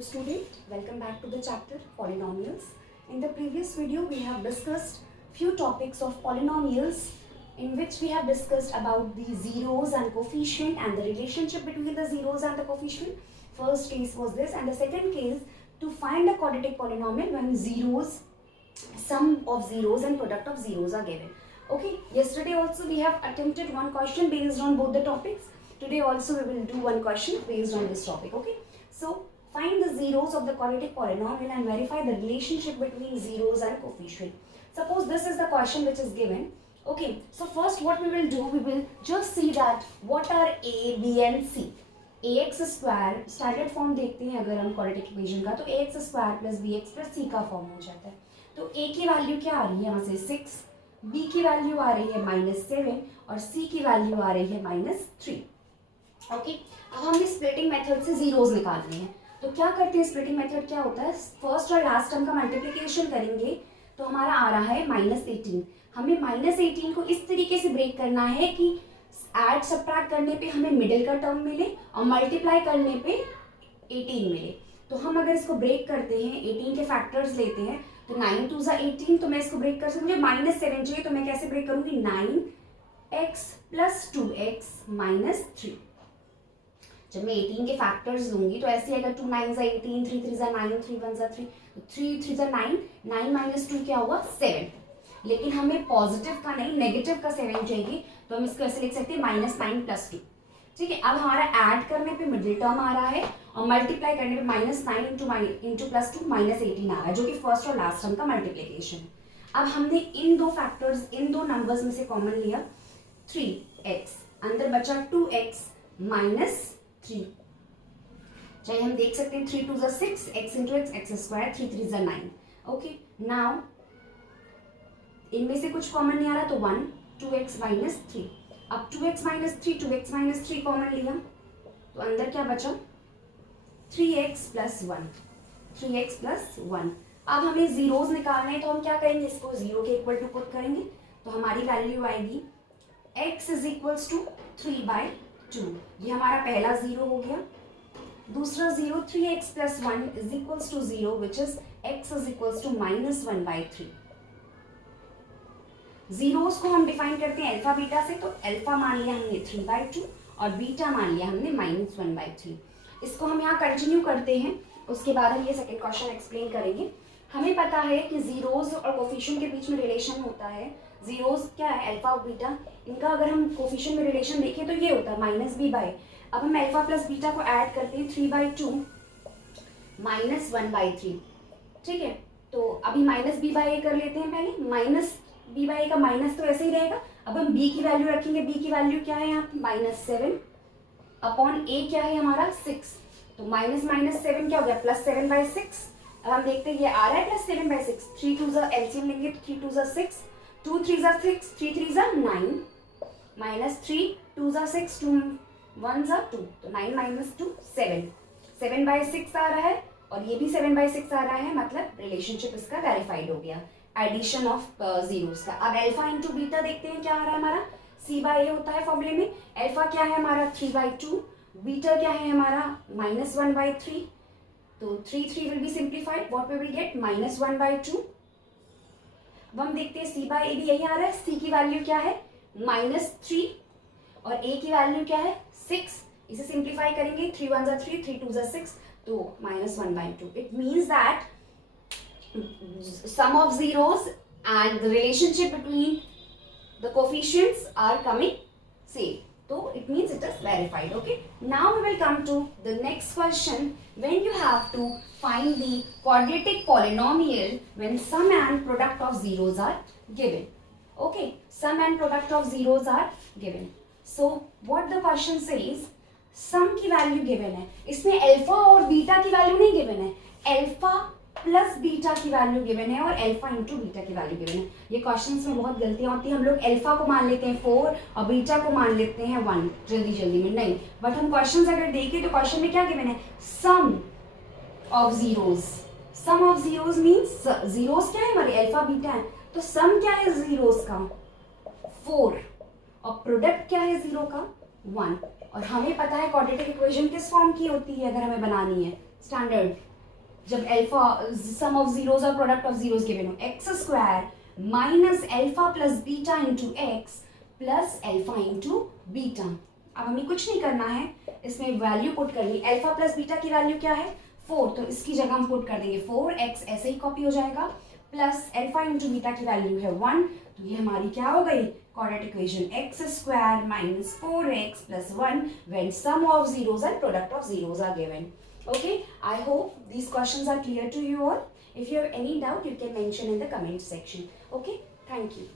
Hello student, welcome back to the chapter Polynomials. In the previous video we have discussed few topics of polynomials in which we have discussed about the zeros and coefficient and the relationship between the zeros and the coefficient. First case was this, and the second case to find a quadratic polynomial when zeros, sum of zeros and product of zeros are given. Okay, yesterday also we have attempted one question based on both the topics. Today also we will do one question based on this topic. Okay, so find the zeros of the quadratic polynomial and verify the relationship between zeros and coefficient. Suppose this is the question which is given. Okay, so first what we will do, we will just see that what are a, b and c. ax square standard form देखते हैं अगर हम quadratic equation का, तो ax square plus bx plus c का form हो जाता है. तो a की वैल्यू क्या आ रही है यहाँ से 6, b की वैल्यू आ रही है -7 और c की वैल्यू आ रही है -3. ओके, अब हमें स्प्लिटिंग मेथड से जीरोस निकालने हैं. तो क्या करते हैं, स्प्लिटिंग मेथड क्या होता है, फर्स्ट और लास्ट टर्म का मल्टीप्लिकेशन करेंगे तो हमारा आ रहा है -18. हमें -18 को इस तरीके से ब्रेक करना है कि ऐड सब्ट्रैक्ट करने पे हमें मिडिल का टर्म मिले और मल्टीप्लाई करने पे 18 मिले. तो हम अगर इसको ब्रेक करते हैं, 18 के फैक्टर्स लेते हैं, तो 9 2 18, तो मैं इसको ब्रेक कर सकती हूँ. मुझे -7 चाहिए तो मैं कैसे ब्रेक करूँगी, 9x + 2x - 3. जब मैं 18 के फैक्टर्स लूंगी तो ऐसे आएगा 2 9 18, 3 3 9, 3 1 3, 3 3 9, 9 - 2 क्या हुआ 7. लेकिन हमें पॉजिटिव का नहीं नेगेटिव का 7 चाहिए, तो हम इसको ऐसे लिख सकते हैं -9 + 2. ठीक है, अब हमारा ऐड करने पे मिडिल टर्म आ रहा है और मल्टीप्लाई करने पे -9 इंटू +2 -18 आ रहा है, जो कि फर्स्ट और लास्ट टर्म का मल्टीप्लीकेशन. अब हमने इन दो फैक्टर्स, इन दो नंबर्स में से कॉमन लिया 3x, अंदर बचा 2x - 3. चाहे हम देख सकते हैं 3 2 6, x × x x², 3 3 9. Okay, now इनमें से कुछ कॉमन नहीं आ रहा तो 1 2x - 3. अब 2x - 3 2x - 3 कॉमन लिया तो अंदर क्या बचा 3x + 1, 3x + 1. अब हमें जीरोस निकालने हैं तो हम क्या करेंगे, इसको जीरो के इक्वल टू पुट करेंगे तो हमारी वैल्यू आएगी x = 3/2. ये हमारा पहला जीरो हो गया. दूसरा zero 3x + 1 = 0, which is x = -1/3. Zeros को हम डिफाइन करते हैं अल्फा बीटा से, तो अल्फा मान लिया हमने 3/2 और बीटा मान लिया हमने -1/3. इसको हम यहाँ कंटिन्यू करते हैं, उसके बाद हम ये सेकंड क्वेश्चन एक्सप्लेन करेंगे. हमें पता है कि जीरोस और कोफिशिएंट के बीच में रिलेशन होता है. जीरोस क्या है, अल्फा और बीटा, इनका अगर हम कोफिशिएंट में रिलेशन देखें तो ये होता है -b/. अब हम अल्फा प्लस बीटा को ऐड करते हैं 3/2 -1/3. ठीक है, तो अभी -b/a कर लेते हैं पहले. -b/a का माइनस तो ऐसे ही रहेगा. अब हम b की वैल्यू रखेंगे, b की वैल्यू क्या है यहाँ -7 अपॉन a क्या है हमारा 6. तो -7 क्या हो गया +7/6. अब हम देखते हैं ये आ रहा है +7/6. 3 2 एलसीएम लेंगे तो 3 2 6, 2 3 6, 3 3 9, -3 2 6, 2 1 2, तो 9 - 2 7. 7/6 आ रहा है और ये भी 7/6 आ रहा है, मतलब रिलेशनशिप इसका वेरीफाइड हो गया. एडिशन ऑफ जीरोस का. अब अल्फा इंटू बीटा देखते हैं क्या आ रहा है हमारा, c/a होता है फॉर्मूले में. अल्फा क्या है हमारा 3/2, बीटा क्या है हमारा -1/3. तो 3 will be simplified, what we will get -1/2. अब हम देखते हैं c/a भी यही आ रहा है. c की वैल्यू क्या है -3 और a की वैल्यू क्या है 6. इसे सिंप्लीफाई करेंगे 3 1 3, 3 2 6, तो -1/2. It means that sum of zeros and the relationship between the coefficients are coming same. So it means it is verified. Okay, now we will come to the next question, when you have to find the quadratic polynomial when sum and product of zeros are given. Okay, sum and product of zeros are given. So what the question says, sum की value given है, इसमें alpha और beta की value नहीं given है, alpha plus beta की value given है और अल्फा इंटू बीटा की वैल्यू गिवन है. ये क्वेश्चंस में बहुत गलतियां होती हैं. हम लोग अल्फा को मान लेते हैं 4 और बीटा को मान लेते हैं 1 जल्दी में. नहीं, बट हम क्वेश्चंस अगर देखें तो क्वेश्चन में क्या गिवन है, sum of zeros. Sum of zeros means zeros क्या है हमारे, अल्फा बीटा है, तो सम क्या है जीरोस का 4 और प्रोडक्ट क्या है जीरो का 1. और हमें पता है क्वाड्रेटिक इक्वेशन किस फॉर्म की होती है अगर हमें बनानी है, स्टैंडर्ड जब अल्फा सम ऑफ जीरोज और प्रोडक्ट ऑफ जीरोज गिवन हो, x square minus alpha plus beta into x plus alpha into beta. अब हमें कुछ नहीं करना है, इसमें वैल्यू पुट करनी। अल्फा प्लस बीटा की वैल्यू क्या है 4, तो इसकी जगह हम पुट कर देंगे 4x, ऐसे ही कॉपी हो जाएगा, प्लस अल्फा इंटू बीटा की वैल्यू है 1, तो ये हमारी क्या हो गई quadratic equation, x square minus 4x plus 1 when sum of zeros and product of zeros are given. Okay, I hope these questions are clear to you all. If you have any doubt, you can mention in the comment section. Okay, thank you.